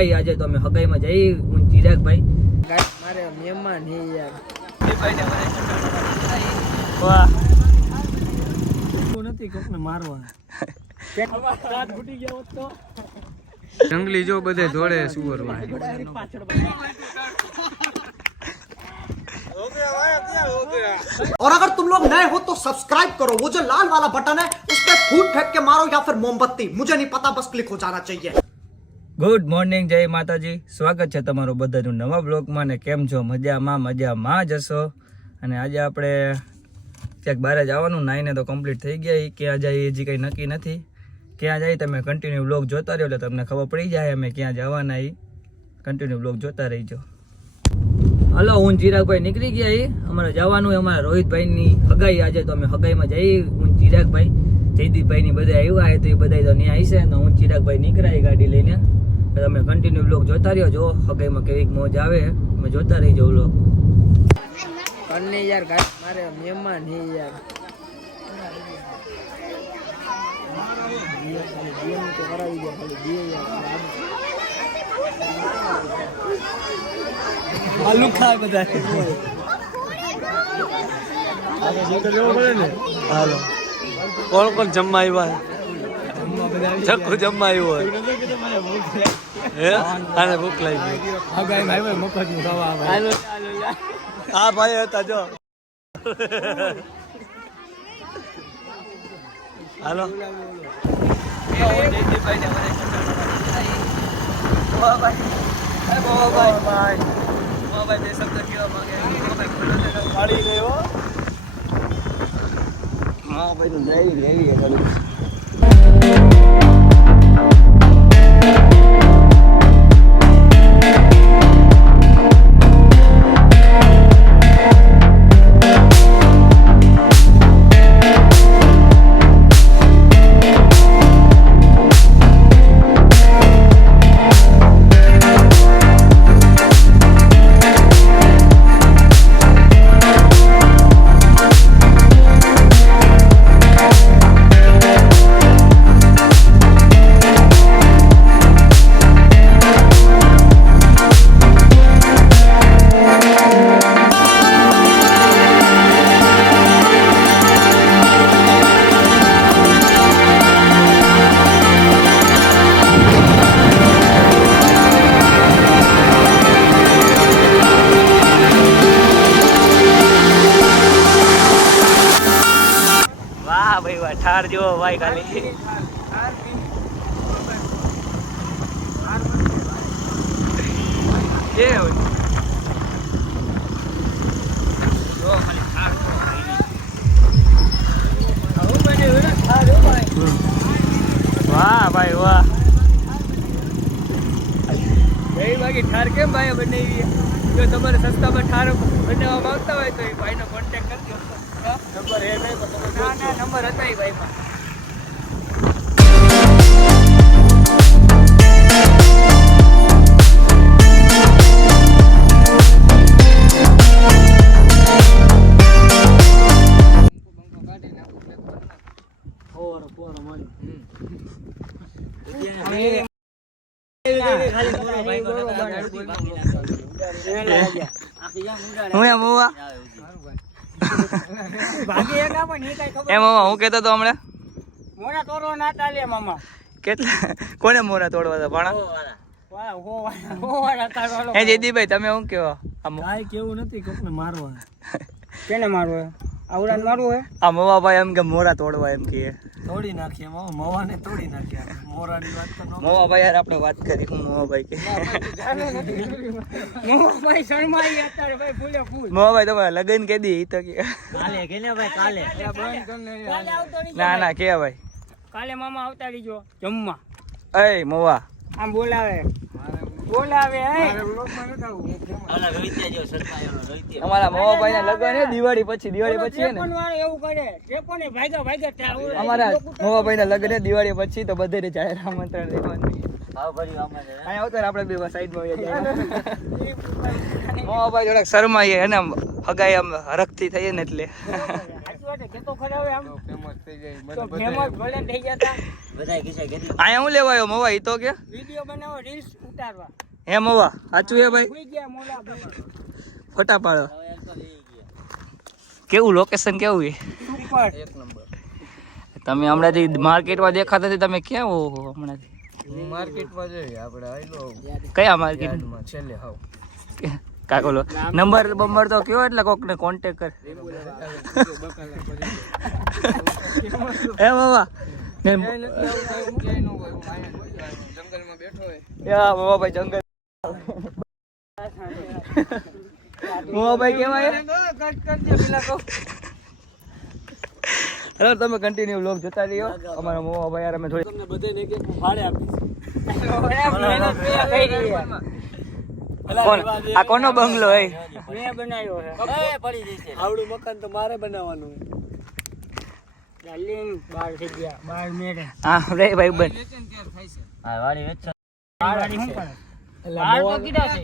હગાઈ આજે તો અમે હગાઈમાં જઈ હું ચિરાગભાઈ મારે મહેમાન હે યાર વાહ નથી કોકને મારવા જંગલી જો બધે દોડે સુવર और अगर तुम लोग नए हो तो सब्सक्राइब करो, वो जो लाल वाला बटन है उस पर फूट फेंक के मारो या फिर मोमबत्ती, मुझे नहीं पता, बस क्लिक हो जाना चाहिए। ગુડ મોર્નિંગ, જય માતાજી, સ્વાગત છે તમારું બધાનું નવા બ્લોગમાં. ને કેમ છો? મજામાં જશો. અને આજે આપણે ક્યાંક બહાર જવાનું, નાઈને તો કમ્પ્લીટ થઈ ગયા. ક્યાં જાય હજી કંઈ નક્કી નથી. ક્યાં જાય તમે કન્ટિન્યુ બ્લોગ જોતા રહ્યો એટલે તમને ખબર પડી જાય અમે ક્યાં જવાના. એ કન્ટિન્યુ બ્લોગ જોતા રહીજો. હલો, હું ચિરાગભાઈ નીકળી ગયા. અમારે જવાનું અમારા રોહિતભાઈની હગાઈ આજે તો અમે હગાઈમાં જઈ. હું ચિરાગભાઈ જયદીપભાઈની બધા આવ્યા તો એ બધા તો ત્યાં આવશે. ને હું ચિરાગભાઈ નીકળાય ગાડી લઈને. તમે કન્ટિન્યુ બ્લોગ જોતા રહ્યો. જો હગાઈમાં કેવી મોજ આવે તમે જોતા રહીજો બ્લોગ. કન્ને યાર ગાડી મારે મહેમાન હે યાર તો કરાવી દે ખાલી દે યાર આલુ ખાય બધા. હાલો, કોણ કોણ જમવા આવ્યા? ચક્કુ જમવા આવ્યો હોય હે? આને ભૂખ લાગી ગઈ. હા ભાઈ હતા જો. હાલો ઠાર જેવો ભાઈ ખાલી. વાહ ભાઈ વાહ. બાકી ઠાર કેમ ભાઈ બનાવી? જો તમારે સસ્તામાં ઠાર બનાવવા માંગતા હોય તો એ ભાઈનો કોન્ટેક્ટ કરજો. નંબર એ નહીં પણ ના નંબર હતા એ ભાઈમાં. હું કેતો તો હમણાં મોરા તોડવા ના ચાલે મામા. કેટલા કોને મોરા તોડવા હતા ભાણા? હે જયદીપભાઈ તમે શું કેવો? કાંઈ કેવું નથી, કોકને મારવા. કેને મારવા? આવડાને મારવું હે? આ મોવાભાઈ એમ કે મોરા તોડવા એમ કે તોડી નાખીએ મોવાને તોડી નાખ્યા. મોરાની વાત તો મોવાભાઈ યાર આપણે વાત કરી. હું મોવાભાઈ કે મોવાભાઈ શર્માઈ અત્યારે ભાઈ ફૂલે ફૂલ. મોવાભાઈ તમારે લગન કે દી તો કે કાલે કેને ભાઈ કાલે આવતો ના ના કે ભાઈ કાલે મામા આવતા રહીજો જમવા. એ મોવા આમ બોલાવે અમારા મોવાભાઈ ના લગન હે દિવાળી પછી ને એવું કરે પણ ભાગ્યા અમારા મોવાભાઈ ના લગન હે દિવાળી પછી તો બધે જાહેર આમંત્રણ દેવાનું. આપણે બે સાઈડ માં મોવાભાઈ થોડાક શરમાઈએ એને હગાઈ આમ હરખથી થઈએ ને એટલે વાત કે તો ખરા હવે આમ ફેમસ થઈ જાય તો ફેમસ ભલે થઈ જતા બધાય કિસ્સા કીધી અહીંયા હું લેવાયો મવા ઈ તો કે વિડિયો બનાવો રીલ્સ ઉતારવા હે મવા સાચું હે ભાઈ સુઈ ગયા મોલા ભાઈ ફોટા પાડો હવે એમ તો લઈ ગયા કેવું લોકેશન કેવું છે સુપર એક નંબર તમે હમણાંથી માર્કેટમાં દેખાતા નથી તમે ક્યાં હો હમણાંથી માર્કેટમાં જઈએ આપણે આઈલો કયા માર્કેટ યાર્ડમાં છેલ્લે હાવ કાકોલો નંબર બંબર તો કયો એટલે કોકને કોન્ટેક કર હે બાબા જંગલમાં બેઠો હોય યા બાબા ભાઈ જંગલ મોવા ભાઈ કેવાય હેલો તમે કન્ટિન્યુ વ્લોગ જોતા રહ્યો અમારા મોવા ભાઈ યાર અમે થોડી તમને બધાને એક ભાડે આપીશ કોણ આ કોનો બંગલો હે મેં બનાવ્યો છે એ પડી જશે આવડું મકાન તો મારે બનાવવાનું ડાર્લિંગ બાર થઈ ગયા બાર મેરે હા રે ભાઈ બન હા વાડી વેચ વાડી શું કરે બાર તો કીધા છે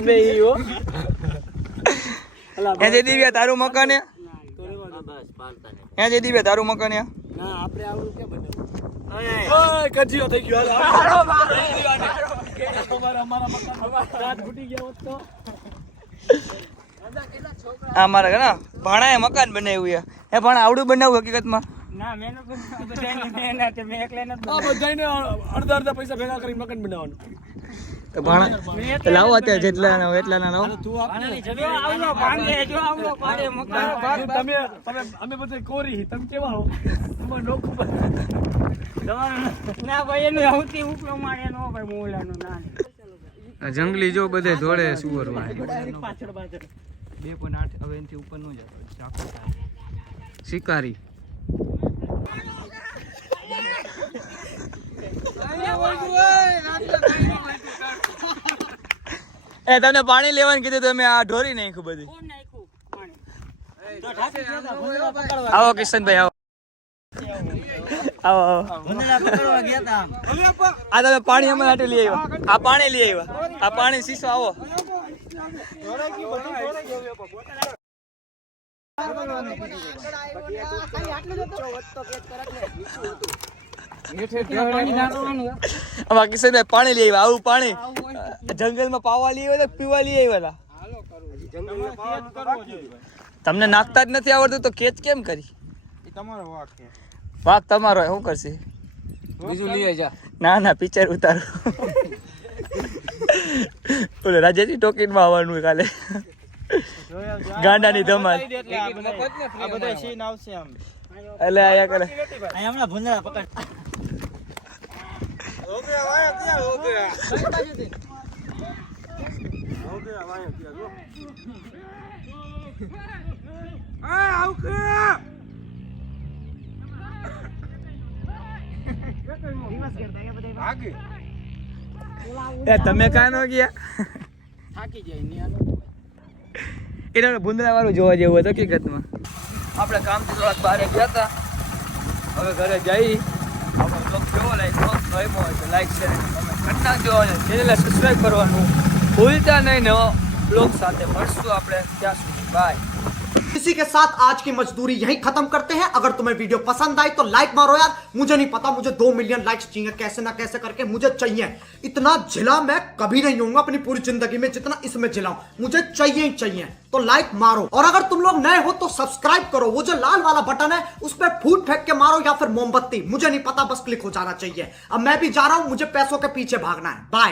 અમે ઈયો હે જય દિવ્યા તારું મકાન હે બસ પાલતા ને હે જય દિવ્યા તારું મકાન હે ના આપણે આવડું કે બનાવ્યું ઓય કજીયો થઈ ગયો અમારા મકાન રાત ફૂટી ગયા હોત તો આ મારા ઘણા ભાણાએ મકાન બનાવ્યું હે હે ભાણા આવડું બનાવ્યું હકીકતમાં ના મેં બધાને મહેનત મેં એકલે નથી આ બધાને અડધા પૈસા ભેગા કરી મકાન બનાવવાનું તો ભાણા લાવો અત્યારે જેટલા ના હોય એટલા ના લાવો તું જો આવલો ભાંગે જો આવલો પાડે મકાન તમે અમે બધા કોરી તમે કેવા હો તમાર નોકુ ના ભાઈ એનું આવતી ઉપલો મારે નો ભાઈ મોલાનો ના જંગલી જો બધે ધોળે સુવર પાછળ 2.8 હવે એનથી ઉપર નો જતો શિકારી એ તને પાણી લેવાનું કીધું તમે આ ઢોરી નાખ્યું બધી આવો કિશનભાઈ આવો આવો આવો ભૂંદડા પકડવા ગયા તા આ તમે પાણી અમારા માટે લઈ આવ્યા આ પાણી લઈ આવ્યા આ પાણી શીશો આવો આમાં કિશનભાઈ પાણી લઈ આવ્યા આવું પાણી જંગલમાં પાવા લઈ આવ્યા પીવા લઈ આવ્યા તમને નાખતા જ નથી આવડતું તો કેચ કેમ કરી વાક તમારો શું કરશે બીજું લઈ જા ના ના પિક્ચર ઉતારો ઓલે રાજેજી ટોકીન માં આવવાનું કાલે ગાંડાની ધમાલ આ બધા સીન આવશે આમ એટલે આયા કરે અહીં હમણાં ભૂંદડા પકડ તમે કાં નો ગયા થાકી જાય ને એને ભૂંદડા વાળું જોવા જેવું હતું હકીકતમાં આપણે કામથી થોડાક બહાર ગયા હતા હવે ઘરે જઈ આપણો બ્લોગ કેવો લાગ્યો ગમ્યો હોય તો લાઈક શેર કમેન્ટ કરી નાખજો અને ચેનલને સબસ્ક્રાઈબ કરવાનું ભૂલતા નહીં નવો બ્લોગ સાથે મળશું આપણે ત્યાં સુધી બાય इसी के साथ आज की मजदूरी यहीं खत्म करते हैं। अगर तुम्हें वीडियो पसंद आई तो लाइक मारो यार, मुझे नहीं पता, मुझे 2 मिलियन लाइक्स चाहिए, कैसे ना कैसे करके मुझे चाहिए। इतना झिला मैं कभी नहीं होऊंगा अपनी पूरी जिंदगी में जितना इसमें झिला हूं, मुझे चाहिए ही चाहिए। तो लाइक मारो और अगर तुम लोग नए हो तो सब्सक्राइब करो, वो जो लाल वाला बटन है उस पर फूट फेंक के मारो या फिर मोमबत्ती, मुझे नहीं पता, बस क्लिक हो जाना चाहिए। अब मैं भी जा रहा हूं, मुझे पैसों के पीछे भागना है। बाय।